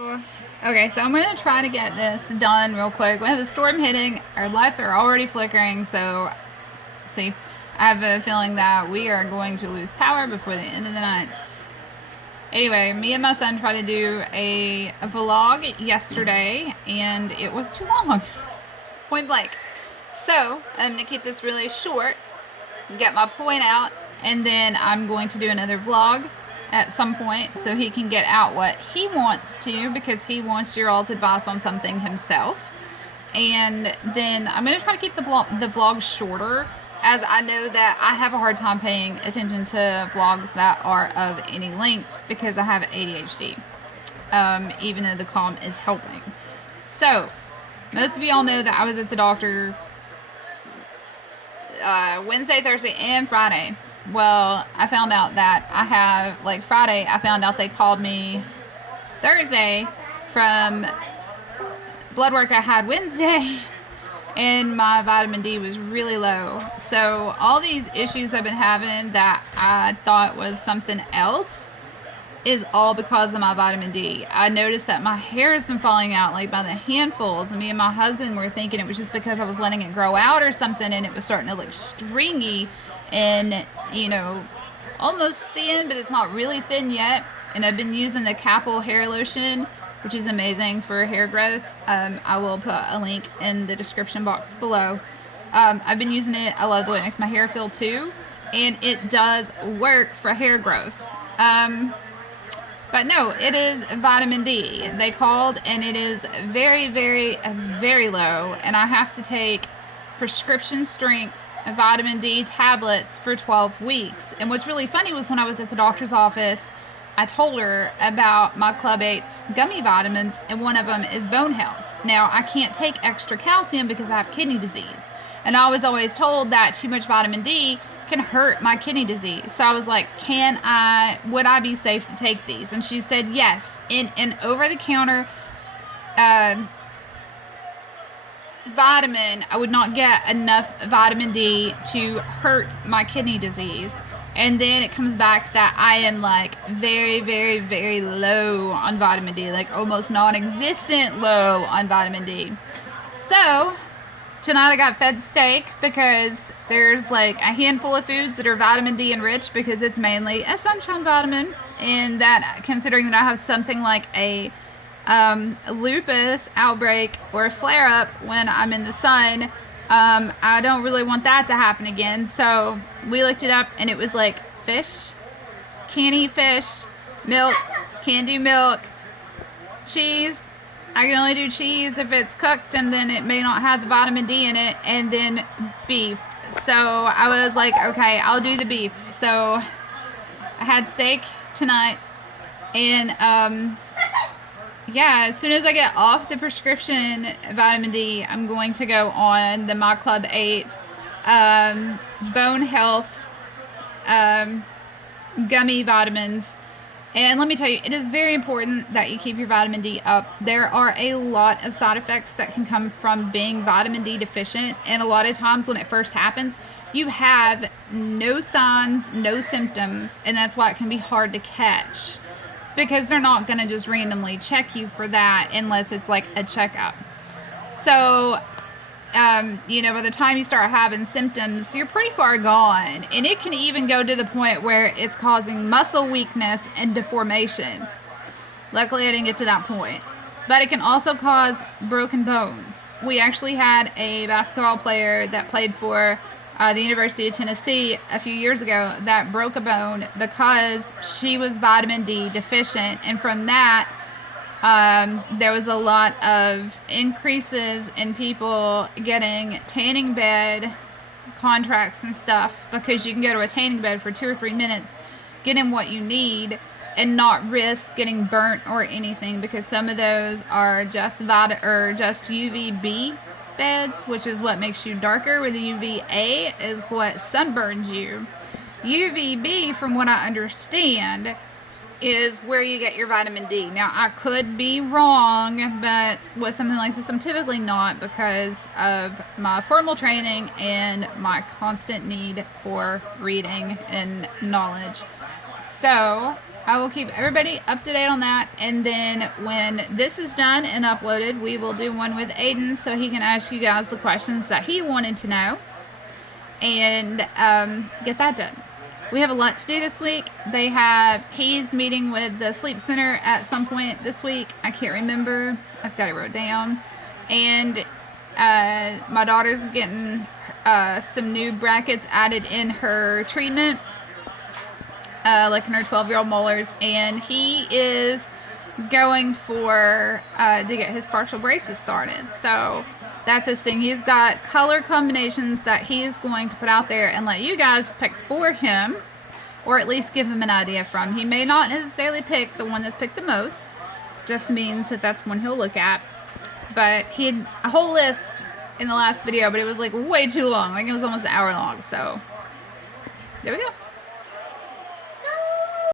Okay, so I'm going to try to get this done real quick. We have a storm hitting. Our lights are already flickering, so see, I have a feeling that we are going to lose power before the end of the night. Anyway, me and my son tried to do a vlog yesterday, and it was too long. Just point blank. So, I'm going to keep this really short, get my point out, and then I'm going to do another vlog at some point so he can get out what he wants to, because he wants your all's advice on something himself. And then I'm going to try to keep the vlog shorter, as I know that I have a hard time paying attention to vlogs that are of any length because I have ADHD, even though the calm is helping. So, most of y'all know that I was at the doctor Wednesday, Thursday, and Friday. Well, I found out that I have, like Friday, I found out they called me Thursday from blood work I had Wednesday, and my vitamin D was really low. So all these issues I've been having that I thought was something else is all because of my vitamin D. I noticed that my hair has been falling out like by the handfuls, and me and my husband were thinking it was just because I was letting it grow out or something, and it was starting to look stringy and, you know, almost thin, but it's not really thin yet. And I've been using the Capill Hair lotion, which is amazing for hair growth. I will put a link in the description box below. I've been using it. I love the way it makes my hair feel too, and it does work for hair growth. But no, it is vitamin D. They called, and it is very, very, very low, and I have to take prescription strength vitamin D tablets for 12 weeks. And what's really funny was when I was at the doctor's office, I told her about my Club 8's gummy vitamins, and one of them is bone health. Now, I can't take extra calcium because I have kidney disease, and I was always told that too much vitamin D can hurt my kidney disease. So I was like, would I be safe to take these? And she said yes. In an over-the-counter vitamin, I would not get enough vitamin D to hurt my kidney disease. And then it comes back that I am like very, very, very low on vitamin D, like almost non-existent low on vitamin D. So tonight I got fed steak because there's like a handful of foods that are vitamin D enriched, because it's mainly a sunshine vitamin, and that, considering that I have something like a lupus outbreak or a flare-up when I'm in the sun, I don't really want that to happen again. So we looked it up, and it was like fish, can't eat fish, milk, can't do milk, cheese, I can only do cheese if it's cooked and then it may not have the vitamin D in it, and then beef. So I was like, okay, I'll do the beef. So I had steak tonight, and yeah, as soon as I get off the prescription vitamin D, I'm going to go on the My Club 8 bone health gummy vitamins. And let me tell you, it is very important that you keep your vitamin D up. There are a lot of side effects that can come from being vitamin D deficient, and a lot of times when it first happens, you have no signs, no symptoms, and that's why it can be hard to catch, because they're not going to just randomly check you for that unless it's like a checkup. So, you know, by the time you start having symptoms, you're pretty far gone, and it can even go to the point where it's causing muscle weakness and deformation. Luckily, I didn't get to that point, but it can also cause broken bones. We actually had a basketball player that played for the University of Tennessee a few years ago that broke a bone because she was vitamin D deficient, and from that, there was a lot of increases in people getting tanning bed contracts and stuff, because you can go to a tanning bed for 2 or 3 minutes, get in what you need, and not risk getting burnt or anything, because some of those are just UVB beds, which is what makes you darker, where the UVA is what sunburns you. UVB, from what I understand, is where you get your vitamin D. Now, I could be wrong, but with something like this, I'm typically not, because of my formal training and my constant need for reading and knowledge. So, I will keep everybody up to date on that. And then when this is done and uploaded, we will do one with Aiden so he can ask you guys the questions that he wanted to know and get that done. We have a lot to do this week. He's meeting with the sleep center at some point this week. I can't remember. I've got it wrote down. And my daughter's getting some new brackets added in her treatment, like in her 12-year-old molars. And he is going to get his partial braces started. So that's his thing. He's got color combinations that he's going to put out there and let you guys pick for him, or at least give him an idea from. He may not necessarily pick the one that's picked the most, just means that that's one he'll look at. But he had a whole list in the last video, but it was like way too long. Like it was almost an hour long. So there we go.